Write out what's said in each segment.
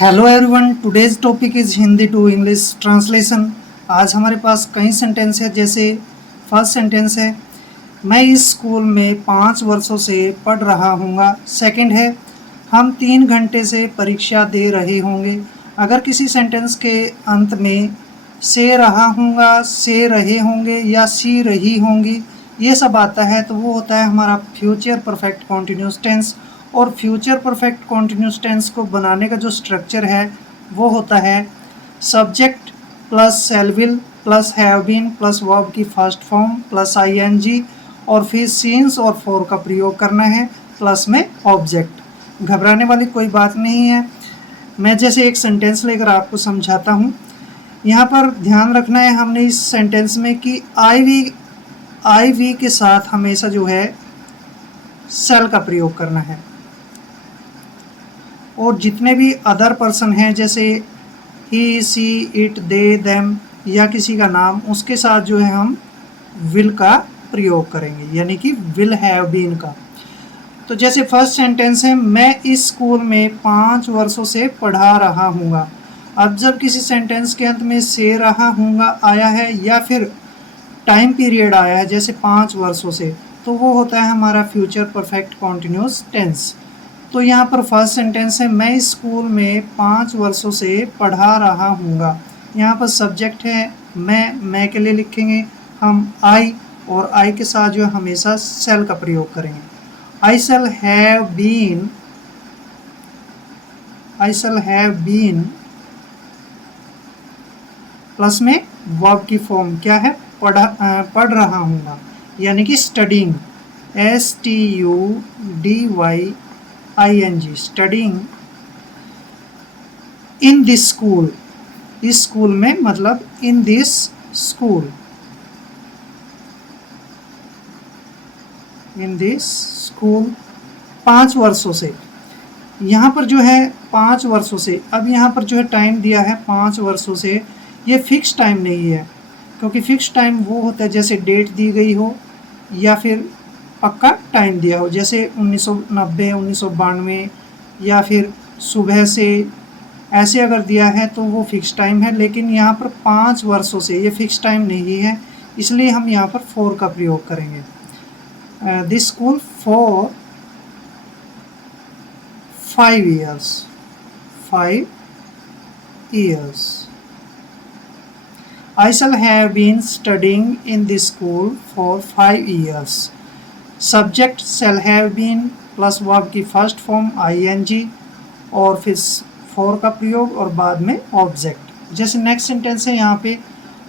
Hello everyone, today's topic is Hindi to English translation. आज हमारे पास कई सेंटेंस है। जैसे फर्स्ट सेंटेंस है, मैं इस स्कूल में 5 वर्षों से पढ़ रहा हूँगा। सेकंड है, हम 3 घंटे से परीक्षा दे रहे होंगे। अगर किसी सेंटेंस के अंत में से रहा हूँगा, से रहे होंगे या सी रही होंगी ये सब आता है तो वो होता है हमारा फ्यूचर परफेक्ट कॉन्टिन्यूस टेंस। और फ्यूचर परफेक्ट कॉन्टिन्यूस टेंस को बनाने का जो स्ट्रक्चर है वो होता है subject plus shall will plus have been plus verb की फर्स्ट फॉर्म प्लस आईएनजी और फिर सीन्स और फॉर का प्रयोग करना है प्लस में ऑब्जेक्ट। घबराने वाली कोई बात नहीं है। मैं जैसे एक सेंटेंस लेकर आपको समझाता हूँ। यहाँ पर ध्यान रखना है हमने इस सेंटेंस में कि आई वी के साथ हमेशा जो है सेल का प्रयोग करना है और जितने भी अदर पर्सन हैं जैसे ही सी इट दे देम या किसी का नाम उसके साथ जो है हम विल का प्रयोग करेंगे, यानी कि विल हैव बीन का। तो जैसे फर्स्ट सेंटेंस है, मैं इस स्कूल में 5 वर्षों से पढ़ा रहा हूँगा। अब जब किसी सेंटेंस के अंत में से रहा हूँगा आया है या फिर टाइम पीरियड आया है जैसे 5 वर्षों से, तो वो होता है हमारा फ्यूचर परफेक्ट कॉन्टिन्यूस टेंस। तो यहाँ पर फर्स्ट सेंटेंस है, मैं इस स्कूल में 5 वर्षों से पढ़ा रहा हूँगा। यहाँ पर सब्जेक्ट है मैं के लिए लिखेंगे हम आई और आई के साथ जो है हमेशा सेल का प्रयोग करेंगे। आई शैल हैव बीन प्लस में वर्ब की फॉर्म क्या है, पढ़ रहा हूँगा, यानी कि studying STUDYING studying in this school. इस स्कूल में मतलब in this school, in this school 5 वर्षों से। यहाँ पर जो है 5 वर्षों से, अब यहाँ पर जो है टाइम दिया है 5 वर्षों से, ये फिक्स टाइम नहीं है क्योंकि फिक्स टाइम वो होता है जैसे डेट दी गई हो या फिर पक्का टाइम दिया हो, जैसे 1990 1992 या फिर सुबह से, ऐसे अगर दिया है तो वो फिक्स टाइम है। लेकिन यहाँ पर 5 वर्षों से ये फिक्स टाइम नहीं है, इसलिए हम यहाँ पर फॉर का प्रयोग करेंगे। This school for 5 years, 5 years. I shall have been studying in this school for 5 years. Subject shall have been plus verb की फर्स्ट फॉर्म ING और फिर for का प्रयोग और बाद में ऑब्जेक्ट। जैसे नेक्स्ट सेंटेंस है, यहाँ पे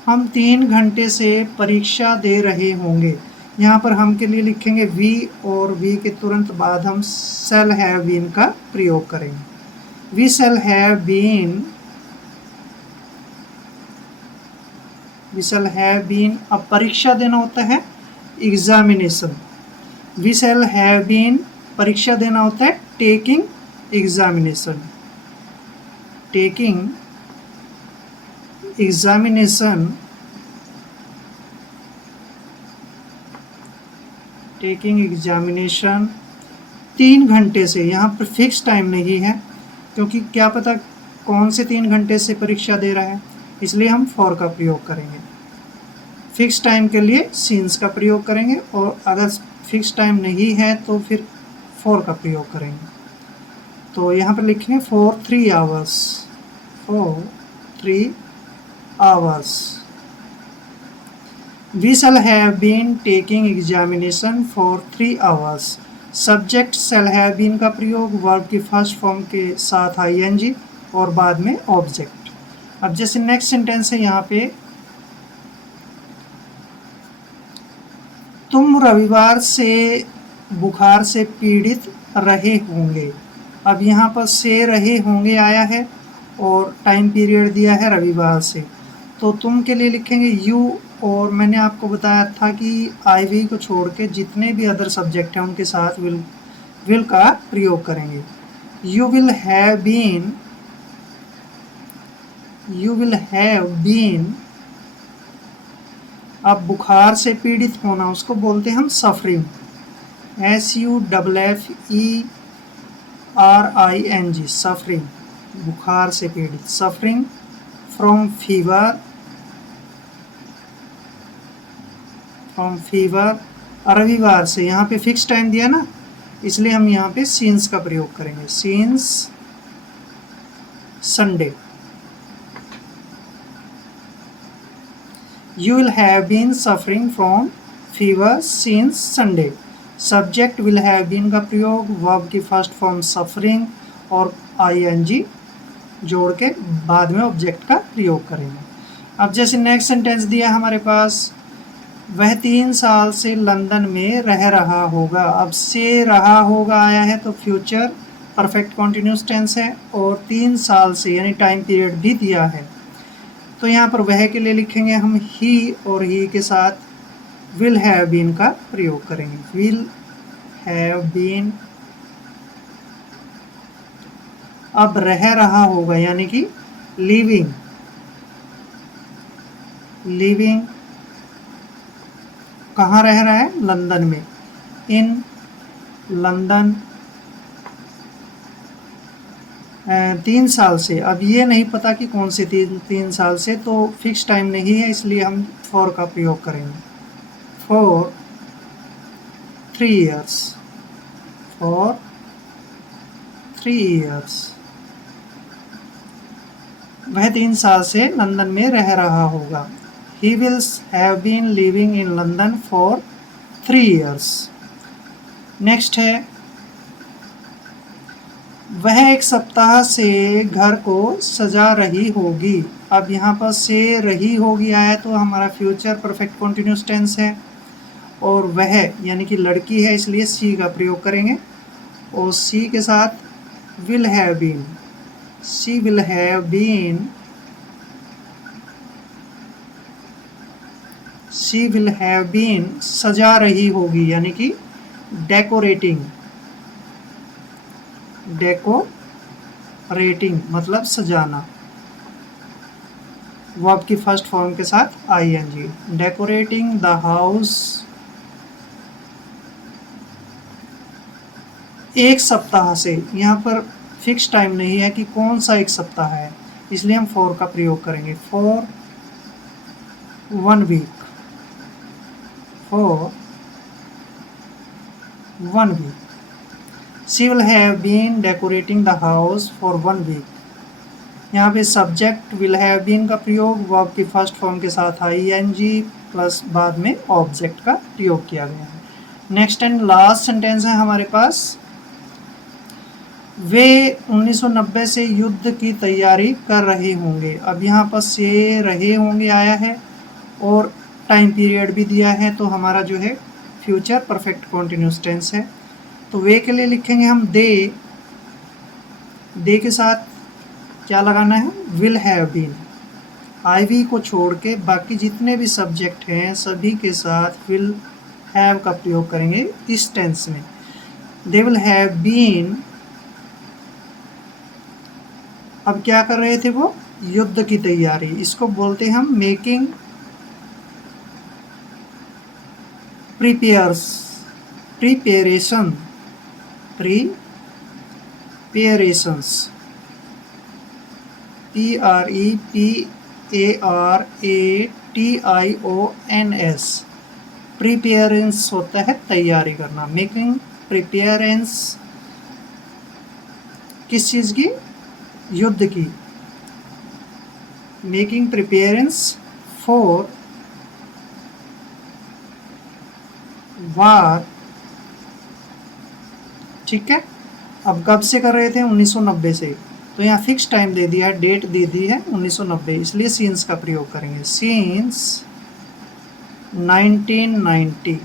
हम 3 घंटे से परीक्षा दे रहे होंगे। यहाँ पर हम के लिए लिखेंगे वी और वी के तुरंत बाद हम शैल हैव बीन का प्रयोग करेंगे। वी शैल हैव बीन, अब परीक्षा देना होता है examination. We shall have been परीक्षा देना होता है टेकिंग एग्जामिनेशन। टेकिंग एग्जामिनेशन 3 घंटे से। यहाँ पर फिक्स टाइम नहीं है क्योंकि क्या पता कौन से 3 घंटे से परीक्षा दे रहा है, इसलिए हम फॉर का प्रयोग करेंगे। फिक्स टाइम के लिए सीन्स का प्रयोग करेंगे और अगर फिक्स टाइम नहीं है तो फिर फॉर का प्रयोग करेंगे। तो यहाँ पर लिखेंगे for 3 hours, for 3 hours। We shall have been taking examination for 3 hours. Subject shall have been का प्रयोग वर्ब की फर्स्ट फॉर्म के साथ ING और बाद में ऑब्जेक्ट। अब जैसे नेक्स्ट सेंटेंस है, यहाँ पे तुम रविवार से बुखार से पीड़ित रहे होंगे। अब यहाँ पर से रहे होंगे आया है और टाइम पीरियड दिया है रविवार से, तो तुम के लिए लिखेंगे यू और मैंने आपको बताया था कि IV को छोड़ के जितने भी अदर सब्जेक्ट हैं उनके साथ विल का प्रयोग करेंगे। यू विल हैव बीन, अब बुखार से पीड़ित होना उसको बोलते हैं हम सफरिंग, SUFFERING सफरिंग। बुखार से पीड़ित, सफरिंग फ्रॉम फीवर, रविवार से, यहाँ पे फिक्स टाइम दिया ना, इसलिए हम यहाँ पे सीन्स का प्रयोग करेंगे, since Sunday. You will have been suffering from fever since Sunday. Subject will have been का प्रयोग वर्ब की फर्स्ट फॉर्म सफरिंग और ing जोड़ के बाद में ऑब्जेक्ट का प्रयोग करेंगे। अब जैसे नेक्स्ट सेंटेंस दिया हमारे पास, वह 3 साल से लंदन में रह रहा होगा। अब से रहा होगा आया है तो फ्यूचर परफेक्ट कॉन्टिन्यूस टेंस है और 3 साल से यानी टाइम पीरियड भी दिया है, तो यहाँ पर वह के लिए लिखेंगे हम ही और ही के साथ विल हैव बीन का प्रयोग करेंगे, विल हैव बीन। अब रह रहा होगा यानी कि लिविंग, लिविंग कहाँ रह रहा है, लंदन में, इन लंदन 3 साल से। अब ये नहीं पता कि कौन से 3 साल से, तो फिक्स टाइम नहीं है इसलिए हम फॉर का प्रयोग करेंगे, फॉर 3 years, फॉर 3 years। वह 3 साल से लंदन में रह रहा होगा, he will have been living in London for 3 years। Next है, वह 1 सप्ताह से घर को सजा रही होगी। अब यहाँ पर से रही होगी आया तो हमारा फ्यूचर परफेक्ट कॉन्टिन्यूस टेंस है और वह यानी कि लड़की है इसलिए सी का प्रयोग करेंगे और सी के साथ will have been, she will have been, she will have been सजा रही होगी यानी कि डेकोरेटिंग, डेकोरेटिंग मतलब सजाना, वर्ब की फर्स्ट फॉर्म के साथ ing, डेकोरेटिंग द हाउस। 1 सप्ताह से, यहाँ पर फिक्स टाइम नहीं है कि कौन सा 1 सप्ताह है इसलिए हम फॉर का प्रयोग करेंगे, for 1 week, for 1 week। She will have been decorating the house for 1 week। यहाँ पे सब्जेक्ट विल हैव बीन का प्रयोग वर्ब की फर्स्ट फॉर्म के साथ ing प्लस बाद में ऑब्जेक्ट का प्रयोग किया गया है। नेक्स्ट एंड लास्ट सेंटेंस है हमारे पास, वे 1990 से युद्ध की तैयारी कर रहे होंगे। अब यहाँ पर से रहे होंगे आया है और टाइम पीरियड भी दिया है तो हमारा जो है फ्यूचर परफेक्ट कॉन्टिन्यूस टेंस है, तो वे के लिए लिखेंगे हम दे, दे के साथ क्या लगाना है, विल हैव बीन। IV को छोड़ के बाकी जितने भी सब्जेक्ट हैं सभी के साथ विल हैव का प्रयोग करेंगे इस टेंस में। दे विल हैव बीन, अब क्या कर रहे थे वो, युद्ध की तैयारी, इसको बोलते हैं हम मेकिंग प्रिपेयर्स, प्रिपेरेशन, प्रिपेरेशंस, PREPARATIONS, प्रिपेयरेंस होता है तैयारी करना, मेकिंग प्रिपेयरेंस किस चीज़ की, युद्ध की, मेकिंग प्रिपेयरेंस फॉर वार। ठीक है, अब कब से कर रहे थे, 1990 से, तो यहाँ फिक्स टाइम दे दिया है, डेट दे दी है 1990 इसलिए सीन्स का प्रयोग करेंगे, since 1990।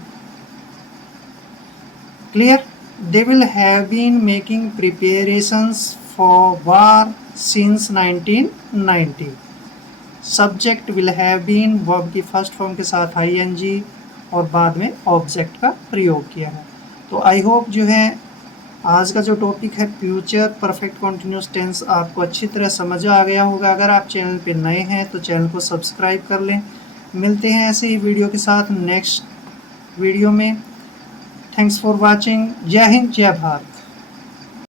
Clear, they will have been making preparations for war since 1990। Subject will have been verb की फर्स्ट फॉर्म के साथ ing और बाद में ऑब्जेक्ट का प्रयोग किया है। तो आई होप जो है आज का जो टॉपिक है फ्यूचर परफेक्ट कॉन्टिन्यूस टेंस आपको अच्छी तरह समझ आ गया होगा। अगर आप चैनल पे नए हैं तो चैनल को सब्सक्राइब कर लें। मिलते हैं ऐसे ही वीडियो के साथ नेक्स्ट वीडियो में। Thanks for watching. जय हिंद, जय भारत।